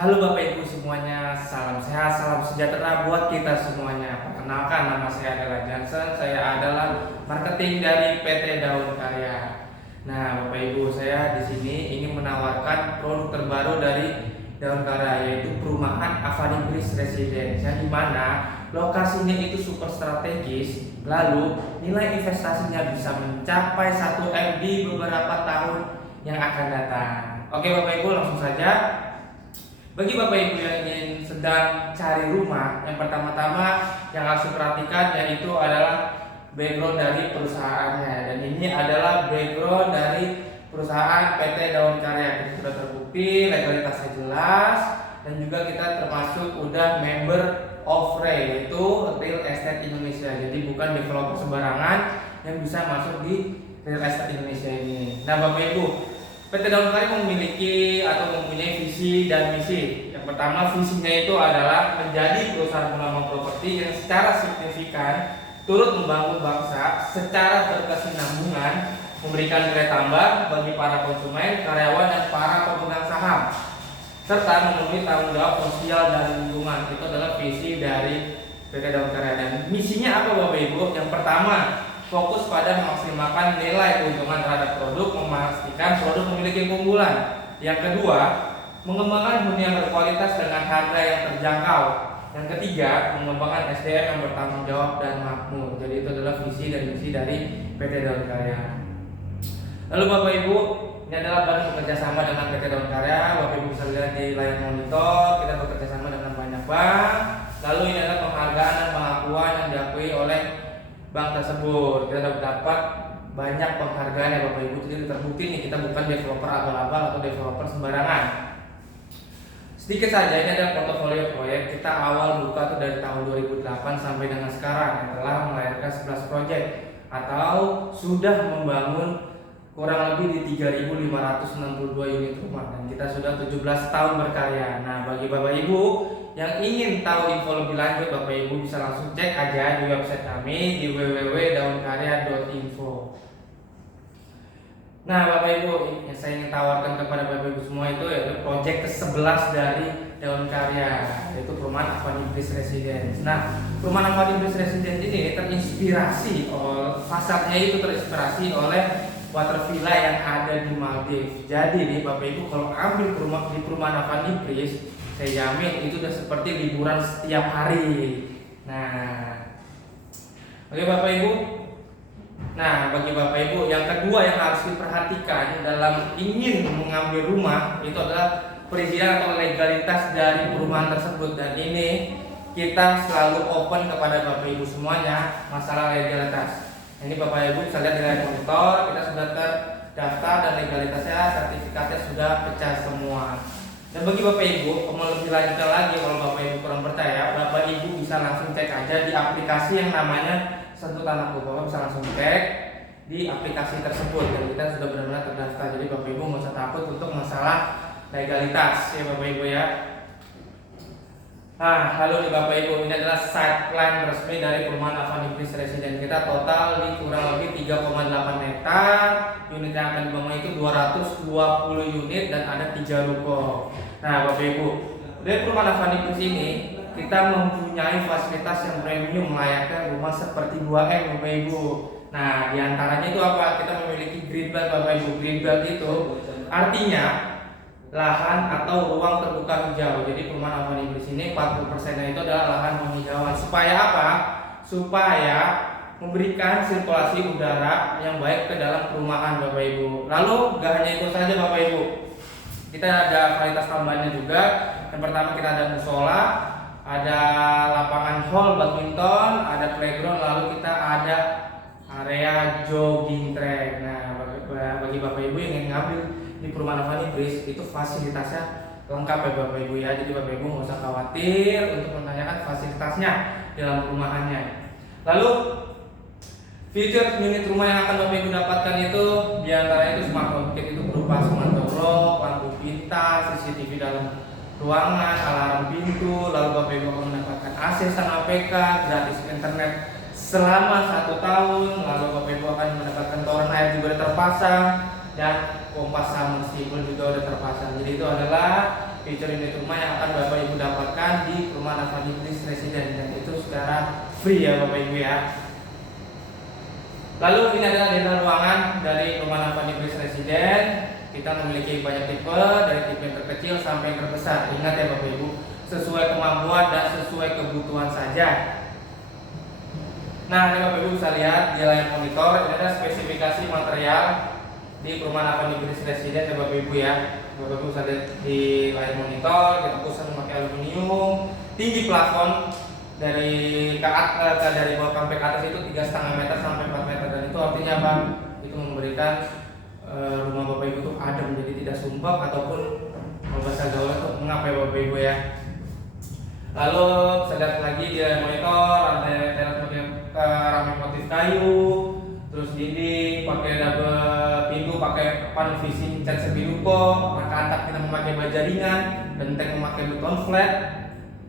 Halo Bapak Ibu semuanya, salam sehat, salam sejahtera buat kita semuanya. Perkenalkan, nama saya adalah Johnson, saya adalah marketing dari PT Daun Karya. Nah, Bapak Ibu, saya di sini ingin menawarkan produk terbaru dari Daun Karya, yaitu perumahan Avanibris Residence, yang dimana lokasinya itu super strategis, lalu nilai investasinya bisa mencapai 1 M di beberapa tahun yang akan datang. Oke Bapak Ibu, langsung saja. Bagi Bapak Ibu yang ingin sedang cari rumah, yang pertama-tama yang harus diperhatikan yaitu adalah background dari perusahaannya. Dan ini adalah background dari perusahaan PT Daun Karya. Kita sudah terbukti, legalitasnya jelas, dan juga kita termasuk udah member of REI, yaitu Real Estate Indonesia. Jadi bukan developer sembarangan yang bisa masuk di Real Estate Indonesia ini. Nah Bapak Ibu, PT Daun Karya memiliki atau mempunyai visi dan misi. Yang pertama, visinya itu adalah menjadi perusahaan penambang properti yang secara signifikan turut membangun bangsa secara berkesinambungan, memberikan nilai tambah bagi para konsumen, karyawan, dan para pemegang saham, serta memenuhi tanggung jawab sosial dan lingkungan. Itu adalah visi dari PT Daun Karya. Dan misinya apa Bapak Ibu? Yang pertama, fokus pada memaksimalkan nilai keuntungan terhadap produk, memastikan produk memiliki keunggulan. Yang kedua, mengembangkan hunian berkualitas dengan harga yang terjangkau. Yang ketiga, mengembangkan SDM yang bertanggung jawab dan makmur. Jadi itu adalah visi dan misi dari PT Daun Karya. Lalu Bapak Ibu, ini adalah bank bekerja sama dengan PT Daun Karya. Bapak Ibu bisa lihat di layar monitor, kita bekerja sama dengan banyak bank. Lalu ini adalah penghargaan dan pengakuan yang diakui oleh bank tersebut. Kita dapat banyak penghargaan ya Bapak Ibu. Jadi terbukti nih kita bukan developer abal-abal atau developer sembarangan. Sedikit saja, ini ada portofolio proyek. Kita awal buka tuh dari tahun 2008 sampai dengan sekarang, yang telah melahirkan 11 proyek atau sudah membangun kurang lebih di 3.562 unit rumah, dan kita sudah 17 tahun berkarya. Nah, bagi Bapak Ibu yang ingin tahu info lebih lanjut, Bapak Ibu bisa langsung cek aja di website kami di www.daunkarya.info. Nah Bapak Ibu, yang saya ingin tawarkan kepada Bapak Ibu semua itu yaitu proyek ke-11 dari Daun Karya, yaitu perumahan Avanibris Residence. Nah, perumahan Avanibris Residence ini terinspirasi oleh fasadnya itu terinspirasi oleh water villa yang ada di Maldives. Jadi nih Bapak Ibu, kalau ambil di perumahan Avanibris, saya jamin itu udah seperti liburan setiap hari. Nah, oke Bapak Ibu. Nah, bagi Bapak Ibu, yang kedua yang harus diperhatikan dalam ingin mengambil rumah itu adalah perizinan atau legalitas dari perumahan tersebut. Dan ini kita selalu open kepada Bapak Ibu semuanya masalah legalitas. Ini Bapak Ibu bisa lihat di layar monitor, kita sudah terdaftar dan legalitasnya, sertifikatnya sudah pecah semua. Dan bagi Bapak Ibu, lebih lanjutnya lagi, kalau Bapak Ibu kurang percaya, Bapak Ibu bisa langsung cek aja di aplikasi yang namanya Sentuh Tanahku. Bapak bisa langsung cek di aplikasi tersebut, dan kita sudah benar-benar terdaftar. Jadi Bapak Ibu nggak usah takut untuk masalah legalitas ya Bapak Ibu ya. Nah, halo nih Bapak Ibu, ini adalah site plan resmi dari perumahan Avanibris Residence. Kita total di kurang lebih 3,8 hektar. Unit yang akan dibangun itu 220 unit dan ada 3 ruko. Nah, Bapak Ibu, dari perumahan Avanibris ini kita mempunyai fasilitas yang premium melayakkan rumah seperti 2M Bapak Ibu. Nah, diantaranya itu apa? Kita memiliki green belt Bapak Ibu. Green belt itu artinya lahan atau ruang terbuka hijau. Jadi perumahan Avanibris ini 40% itu adalah lahan penghijauan. Supaya apa? Supaya memberikan sirkulasi udara yang baik ke dalam perumahan Bapak Ibu. Lalu gak hanya itu saja Bapak Ibu, kita ada fasilitas tambahannya juga. Yang pertama kita ada musola, ada lapangan hall badminton, ada playground, lalu kita ada area jogging track. Nah, bagi Bapak Ibu yang ingin ngambil di perumahan Avanibris itu fasilitasnya lengkap ya Bapak Ibu ya. Jadi Bapak Ibu nggak usah khawatir untuk menanyakan fasilitasnya dalam perumahannya. Lalu fitur unit rumah yang akan Bapak Ibu dapatkan itu diantaranya itu smart home kit, itu berupa smart door lock, lampu pintar, CCTV dalam ruangan, alarm pintu. Lalu Bapak Ibu akan mendapatkan AC sama APK, gratis internet selama 1 tahun. Lalu Bapak Ibu akan mendapatkan toren air juga terpasang, dan pompa submersible juga udah terpasang. Jadi itu adalah feature unit rumah yang akan Bapak Ibu dapatkan di perumahan Avani Bliss Residence, dan itu secara free ya Bapak Ibu ya. Lalu ini adalah detail ruangan dari perumahan Avani Bliss Residence. Kita memiliki banyak tipe, dari tipe yang terkecil sampai yang terbesar. Ingat ya Bapak Ibu, sesuai kemampuan dan sesuai kebutuhan saja. Nah, ini Bapak Ibu bisa lihat di layar monitor, ini ada spesifikasi material di perumahan Avani Bliss Residence ya Bapak Ibu ya. Bapak Ibu bisa lihat di layar monitor, kita khusus memakai aluminium, tinggi plafon dari dari bawah sampai ke atas itu 3,5 meter sampai 4 meter, dan itu artinya apa? Itu memberikan rumah Bapak Ibu itu adem, jadi tidak sumpah ataupun bahasa gaul itu mengapa ya Bapak Ibu ya. Lalu bisa lihat lagi di layar monitor, ada teras pakai keramik motif kayu, terus dinding pakai double pintu pakai panel cat sebiluko, rangka atap kita memakai baja ringan, genteng memakai beton flat,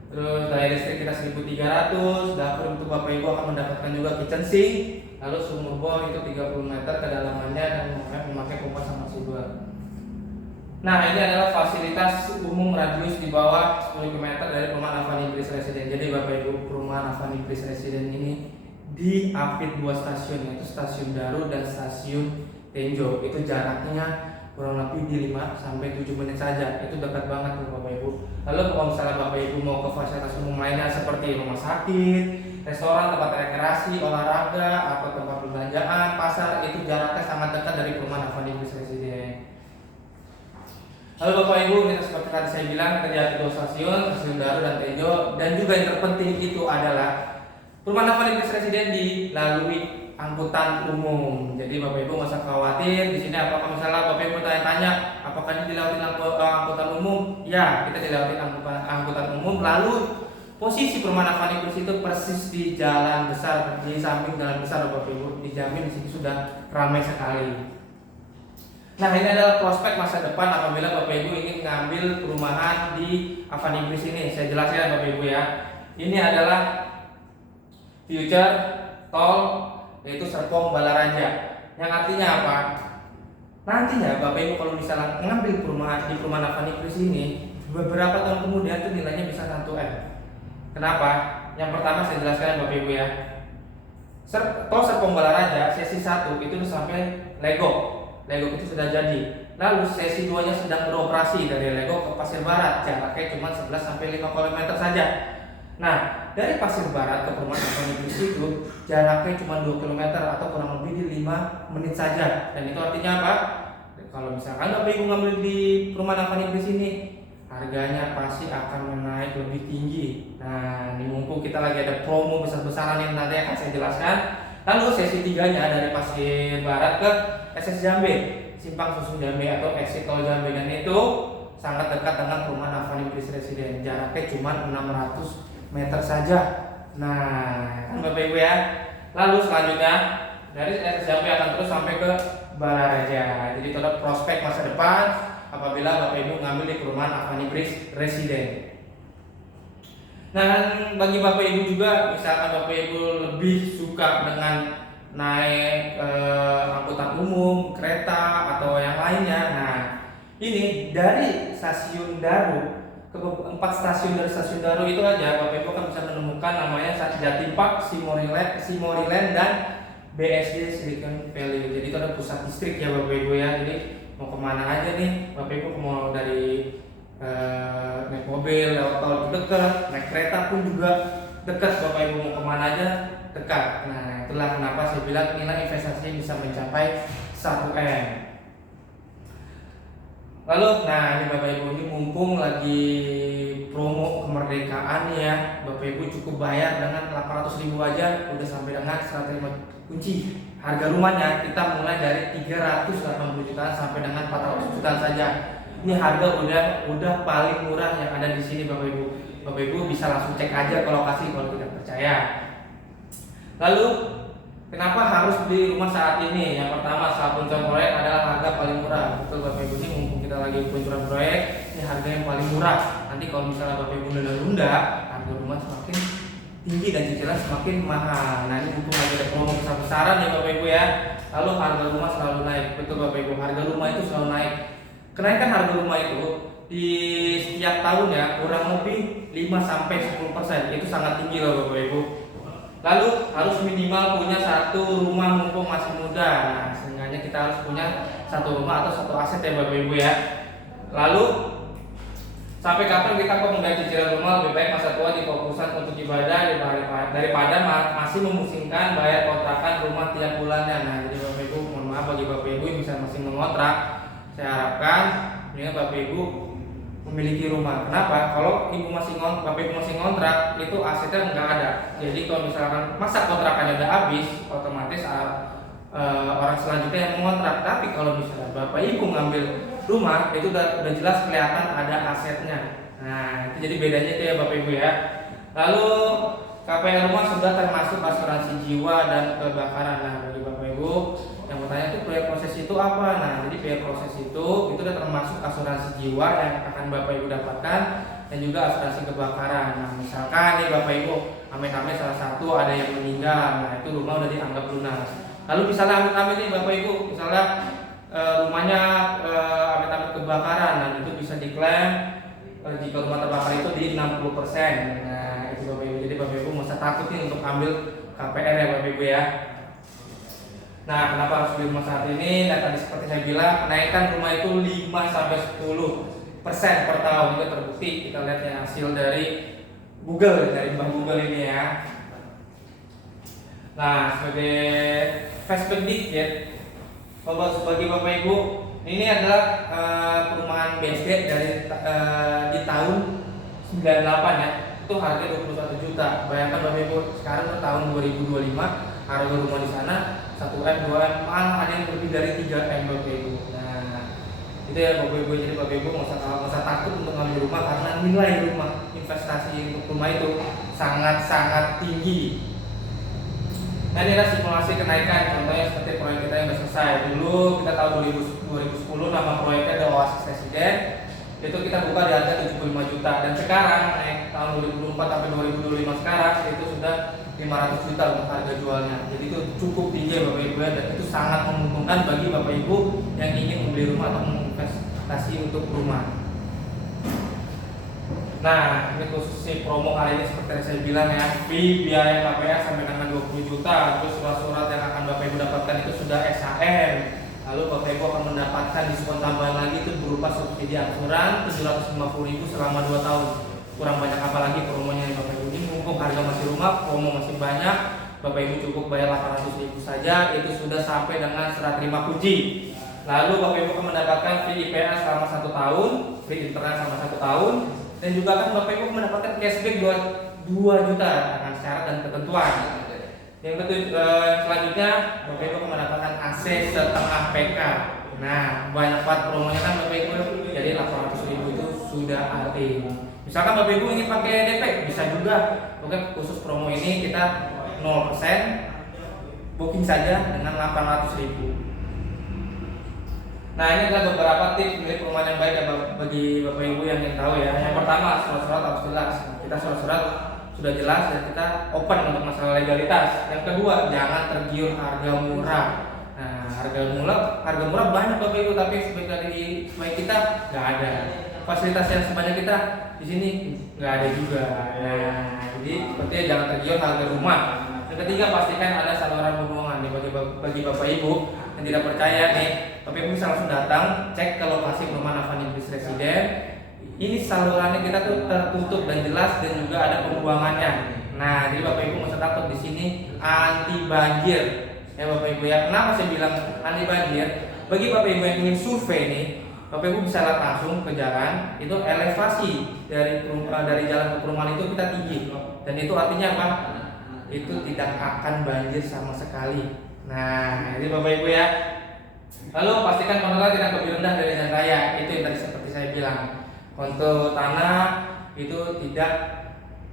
terus daya listrik kita 1300, dapur untuk Bapak Ibu akan mendapatkan juga kitchen sink, lalu sumur bor itu 30 meter kedalamannya dan memakai pompa submersible. Nah, ini adalah fasilitas umum radius di bawah 10 km dari perumahan Avani Bliss Residence. Jadi Bapak Ibu, perumahan Avani Bliss Residence ini diapit 2 stasiun, yaitu stasiun Daru dan stasiun Tenjo. Itu jaraknya kurang lebih di 5 sampai 7 menit saja. Itu dekat banget tuh Bapak Ibu. Lalu kalau misalnya Bapak Ibu mau ke fasilitas umum lainnya seperti rumah sakit, restoran, tempat rekreasi, olahraga, atau tempat perbelanjaan, pasar, itu jaraknya sangat dekat dari perumahan Avani Bliss Residence. Lalu Bapak Ibu, kita seperti tadi saya bilang, kita di 2 stasiun Daru dan Tenjo, dan juga yang terpenting itu adalah perumahan Avani Bliss Residence dilalui angkutan umum. Jadi Bapak Ibu nggak usah khawatir di sini apakah misalnya Bapak Ibu tanya apakah ini dilewati angkutan umum? Ya, kita dilewati angkutan umum. Lalu posisi perumahan Avani Bliss itu persis di jalan besar, di samping jalan besar Bapak Ibu. Dijamin di sini sudah ramai sekali. Nah, ini adalah prospek masa depan apabila Bapak Ibu ingin mengambil perumahan di Avani Bliss ini. Saya jelaskan Bapak Ibu ya. Ini adalah future tol, yaitu Serpong Balaraja. Yang artinya apa? Nantinya Bapak Ibu kalau misalnya mengambil perumahan di perumahan Avani Bliss ini, beberapa tahun kemudian itu nilainya bisa 1M. Kenapa? Yang pertama saya jelaskan Bapak Ibu ya. Tol Serpong Balaraja sesi 1 itu sampai Legok itu sudah jadi. Lalu sesi 2-nya sedang beroperasi dari Legok ke Pasir Barat, jaraknya cuma 11 sampai 5 km saja. Nah, dari Pasir Barat ke perumahan Avani Bliss itu jaraknya cuma 2 km atau kurang lebih di 5 menit saja. Dan itu artinya apa? Kalau misalkan Bapak Ibu ngambil di perumahan Avani Bliss ini, harganya pasti akan naik lebih tinggi. Nah, ini mumpung kita lagi ada promo besar-besaran yang nanti akan saya jelaskan. Lalu sesi 3-nya dari Pasir Barat ke SS Jambe, Simpang Susun Jambe atau exit tol Jambe, dan itu sangat dekat dengan perumahan Avani Bliss Residence. Jaraknya cuma 600 meter saja. Nah, kan Bapak Ibu ya. Lalu selanjutnya dari SS Jambe akan terus sampai ke Balaraja. Jadi itu adalah prospek masa depan apabila Bapak Ibu ngambil di perumahan Avani Bliss Residence. Nah, bagi Bapak Ibu juga, misalkan Bapak Ibu lebih suka dengan naik angkutan umum, kereta atau yang lainnya. Nah, ini dari stasiun Daru ke 4 stasiun dari stasiun Daru itu aja Bapak Ibu akan bisa menemukan namanya Jatim Park, Simoriland dan BSD Silicon Valley. Jadi itu ada pusat distrik ya Bapak Ibu ya. Jadi mau kemana aja nih Bapak Ibu, mau dari naik mobil lewat tol dekat, naik kereta pun juga dekat. Bapak Ibu mau kemana aja dekat. Nah, itulah kenapa saya bilang nilai investasinya bisa mencapai 1M. Lalu, nah ini Bapak Ibu, ini mumpung lagi promo kemerdekaan ya, Bapak Ibu cukup bayar dengan 800.000 aja udah sampai dengan 105 kunci. Harga rumahnya kita mulai dari 380 jutaan sampai dengan 400 jutaan saja. Ini harga udah paling murah yang ada di sini Bapak Ibu. Bapak Ibu bisa langsung cek aja ke lokasi kalau tidak percaya. Lalu kenapa harus beli rumah saat ini? Yang pertama, saat pencarian proyek adalah harga paling murah. Betul Bapak Ibu, ini mumpung kita lagi pencarian proyek, ini harga yang paling murah. Nanti kalau misalnya Bapak Ibu nunda-nunda, harga rumah semakin tinggi dan cicilan semakin mahal. Nah, ini mumpung lagi ada promo besar-besaran ya Bapak Ibu ya. Lalu harga rumah selalu naik. Betul Bapak Ibu, harga rumah itu selalu naik. Kenaikan harga rumah itu di setiap tahun ya kurang lebih 5-10%. Itu sangat tinggi loh Bapak Ibu. Lalu harus minimal punya satu rumah mumpung masih muda. Nah, seenggaknya kita harus punya satu rumah atau satu aset ya Bapak Ibu ya. Lalu sampai kapan kita kok membayar cicilan rumah? Lebih baik masa tua difokuskan untuk ibadah daripada masih memusingkan bayar kontrakan rumah tiap bulannya. Nah, jadi Bapak Ibu, mohon maaf bagi Bapak Ibu yang bisa masih mengontrak, saya harapkan ini Bapak Ibu memiliki rumah. Kenapa? Kalau Bapak Ibu masih ngontrak, itu asetnya nggak ada. Jadi kalau misalkan masa kontrakannya udah habis, otomatis orang selanjutnya yang mengontrak. Tapi kalau misalnya Bapak Ibu ngambil rumah, itu udah jelas kelihatan ada asetnya. Nah, itu jadi bedanya itu ya Bapak Ibu ya. Lalu KPR rumah sudah termasuk asuransi jiwa dan kebakaran. Nah, bagi Bapak Ibu yang bertanya itu biaya proses itu apa? Nah, jadi biaya proses itu udah termasuk asuransi jiwa yang akan Bapak Ibu dapatkan dan juga asuransi kebakaran. Nah, misalkan nih Bapak Ibu amit-amit salah satu ada yang meninggal, nah itu rumah udah dianggap lunas. Lalu misalnya amit-amit nih Bapak Ibu, misalnya rumahnya amit-amit kebakaran, nah itu bisa diklaim jika rumah terbakar itu di 60%. Nah, itu Bapak Ibu. Jadi Bapak Ibu nggak usah takut nih untuk ambil KPR ya Bapak Ibu ya. Nah, kenapa harus beli rumah saat ini? Nah, tadi seperti saya bilang, kenaikan rumah itu 5-10% per tahun. Itu terbukti, kita lihat ya hasil dari bank Google ini ya. Nah, sebagai flashback dikit, bagi Bapak Ibu, ini adalah perumahan BSD di tahun 98 ya. Itu harganya 21 juta. Bayangkan Bapak Ibu, sekarang itu tahun 2025, harga rumah di sana 1M, 2M, malah ada yang lebih dari 3M Bapak Ibu. Nah, itu ya Bapak Ibu. Jadi Bapak Ibu nggak usah takut untuk ngambil rumah karena nilai rumah investasi untuk rumah itu sangat-sangat tinggi. Nah, ini adalah simulasi kenaikan. Contohnya seperti proyek kita yang sudah selesai. Dulu kita tahun 2010 nama proyeknya The Oasis Residen. Itu kita buka di harga 75 juta. Dan sekarang naik tahun 2024 sampai 2025 sekarang itu sudah 500 juta untuk harga jualnya. Jadi itu cukup tinggi Bapak Ibu ya, dan itu sangat menguntungkan bagi Bapak Ibu yang ingin membeli rumah atau menginvestasi untuk rumah. Nah, ini khusus si promo kali ini seperti yang saya bilang ya, fee biaya KPR sampai dengan 20 juta. Terus surat-surat yang akan Bapak Ibu dapatkan itu sudah SHM. Lalu Bapak Ibu akan mendapatkan diskon tambahan lagi itu berupa subsidi angsuran 750.000 selama 2 tahun. Kurang banyak apa lagi promonya nih Bapak Ibu. Ini mumpung harga masih rumah, promo masih banyak, Bapak Ibu cukup bayar 800.000 saja, itu sudah sampai dengan serah terima kunci. Lalu Bapak Ibu akan mendapatkan free IPA selama 1 tahun, free internet selama 1 tahun, dan juga kan Bapak Ibu mendapatkan cashback 2 juta dengan syarat dan ketentuan. Yang selanjutnya Bapak Ibu akan mendapatkan AC setengah PK. Nah, banyak banget promonya kan Bapak Ibu, jadi 800.000 itu sudah ada. Misalkan Bapak Ibu ingin pakai DP, bisa juga. Oke, khusus promo ini kita 0%, booking saja dengan 800.000. Nah, ini adalah beberapa tips milik perumahan yang baik ya bagi Bapak Ibu yang ingin tahu ya. Yang pertama, surat-surat harus jelas. Kita surat-surat sudah jelas dan kita open untuk masalah legalitas. Yang kedua, jangan tergiur harga murah. Nah, harga murah banyak Bapak Ibu, tapi sebaik kita nggak ada. Fasilitas yang sebanyak kita di sini nggak ada juga. Nah, jadi sepertinya jangan tergiur harga rumah. Yang ketiga, pastikan ada saluran pembuangan. Bagi Bapak Ibu yang tidak percaya nih, Bapak Ibu bisa langsung datang cek ke lokasi perumahan Avani Bis Residen. Ini salurannya kita tuh tertutup dan jelas dan juga ada pembuangannya. Nah, jadi Bapak Ibu nggak usah takut, di sini anti banjir. Ya Bapak Ibu ya. Kenapa saya bilang anti banjir? Bagi Bapak Ibu yang ingin survei nih, Bapak Ibu bisa lihat langsung ke jalan, itu elevasi dari jalan ke perumahan itu kita tinggi. Dan itu artinya apa? Itu tidak akan banjir sama sekali. Nah, ini Bapak Ibu ya. Lalu pastikan kontur tidak lebih rendah dari jalan raya. Itu yang tadi seperti saya bilang. Kontur tanah itu tidak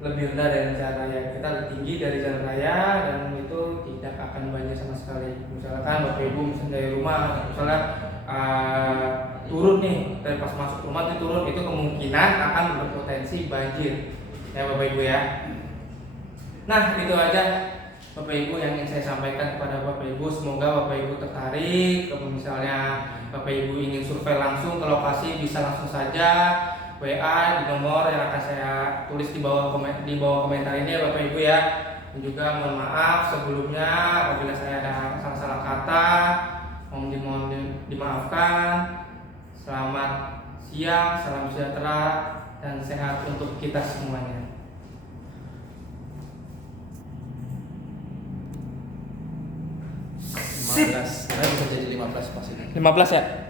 lebih rendah dari jalan raya. Kita lebih tinggi dari jalan raya dan itu tidak akan banjir sama sekali. Misalkan Bapak Ibu misalnya dari rumah, misalnya turun nih, dari pas masuk rumah itu turun, itu kemungkinan akan berpotensi banjir. Ya Bapak Ibu ya. Nah, itu aja Bapak Ibu yang ingin saya sampaikan kepada Bapak Ibu. Semoga Bapak Ibu tertarik. Kalau misalnya Bapak Ibu ingin survei langsung ke lokasi, bisa langsung saja WA di nomor yang akan saya tulis di bawah komentar ini ya Bapak Ibu ya. Dan juga mohon maaf sebelumnya apabila saya ada salah-salah kata, mohon dimaafkan. Selamat siang, salam sejahtera dan sehat untuk kita semuanya. 15. Karena bisa jadi 15 pas ini. 15 ya?